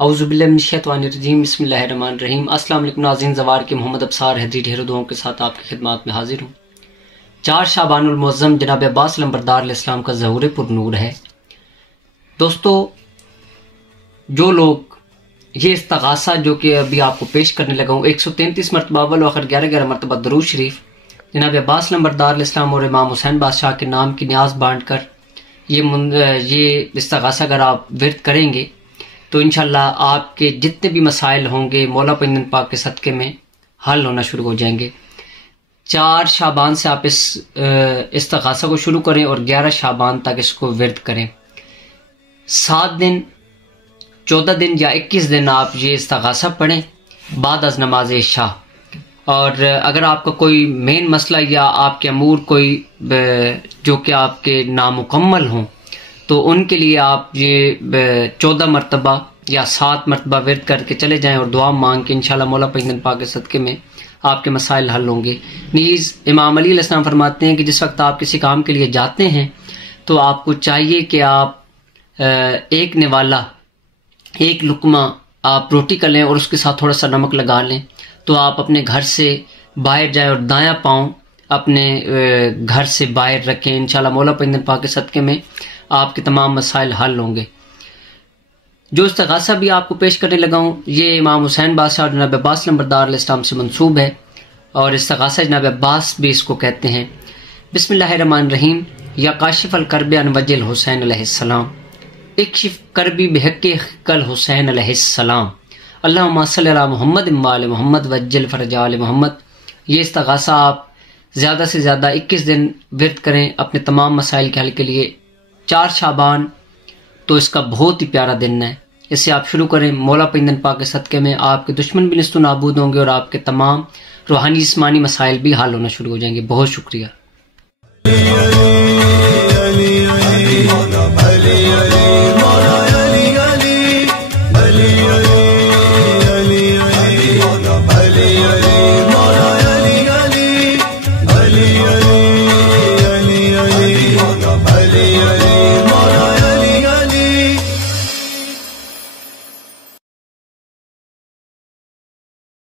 اعوذ باللہ من الشیطان الرجیم بسم اللہ الرحمن الرحیم۔ السلام علیکم ناظرین، زوار کے محمد ابصار حیدری ڈھیر دعاؤں کے ساتھ آپ کی خدمات میں حاضر ہوں۔ 4 شعبان المعظم جناب عباس لمبردار علیہ السلام کا ظہور پر نور ہے۔ دوستو، جو لوگ یہ استغاثہ جو کہ ابھی آپ کو پیش کرنے لگا ہوں، 133 مرتبہ اول و آخر 11 مرتبہ درود شریف جناب عباس لمبردار علیہ السلام اور امام حسین بادشاہ کے نام کی نیاز بانٹ کر یہ استغاثہ اگر آپ ورد کریں گے تو انشاءاللہ آپ کے جتنے بھی مسائل ہوں گے مولا پنجن پاک کے صدقے میں حل ہونا شروع ہو جائیں گے۔ 4 شعبان سے آپ اس استغاثہ کو شروع کریں اور 11 شعبان تک اس کو ورد کریں۔ 7 دن، 14 دن یا 21 دن آپ یہ استغاثہ پڑھیں بعد از نماز عشاء۔ اور اگر آپ کا کوئی مین مسئلہ یا آپ کے امور کوئی جو کہ آپ کے نامکمل ہوں تو ان کے لیے آپ یہ 14 مرتبہ یا 7 مرتبہ ورد کر کے چلے جائیں اور دعا مانگ کے انشاءاللہ مولا پنجن پاک کے صدقے میں آپ کے مسائل حل ہوں گے۔ نیز امام علی علیہ السلام فرماتے ہیں کہ جس وقت آپ کسی کام کے لیے جاتے ہیں تو آپ کو چاہیے کہ آپ ایک نوالا، ایک لقمہ آپ روٹی کر لیں اور اس کے ساتھ تھوڑا سا نمک لگا لیں، تو آپ اپنے گھر سے باہر جائیں اور دایاں پاؤں اپنے گھر سے باہر رکھیں۔ انشاءاللہ مولا پنجن پاک کے صدقے میں آپ کے تمام مسائل حل ہوں گے۔ جو استغاثہ بھی آپ کو پیش کرنے لگا ہوں یہ امام حسین بادشاہ اور جناب عباس لمبردار علیہ السلام سے منسوب ہے، اور استغاثہ جناب عباس بھی اس کو کہتے ہیں۔ بسم اللہ الرحمن الرحیم۔ یا کاشف الکرب عن وجہ الحسین علیہ السلام، اکشف کربی بحق الحسین علیہ السلام، اللہم صلی علی محمد وآل محمد وعجل فرج آل محمد۔ یہ استغاثہ آپ زیادہ سے زیادہ 21 دن ورد کریں اپنے تمام مسائل کے حل کے لیے۔ 4 شعبان تو اس کا بہت ہی پیارا دن ہے، اس سے آپ شروع کریں۔ مولا پنجن پاک کے صدقے میں آپ کے دشمن بھی نست و نابود ہوں گے اور آپ کے تمام روحانی جسمانی مسائل بھی حل ہونا شروع ہو جائیں گے۔ بہت شکریہ۔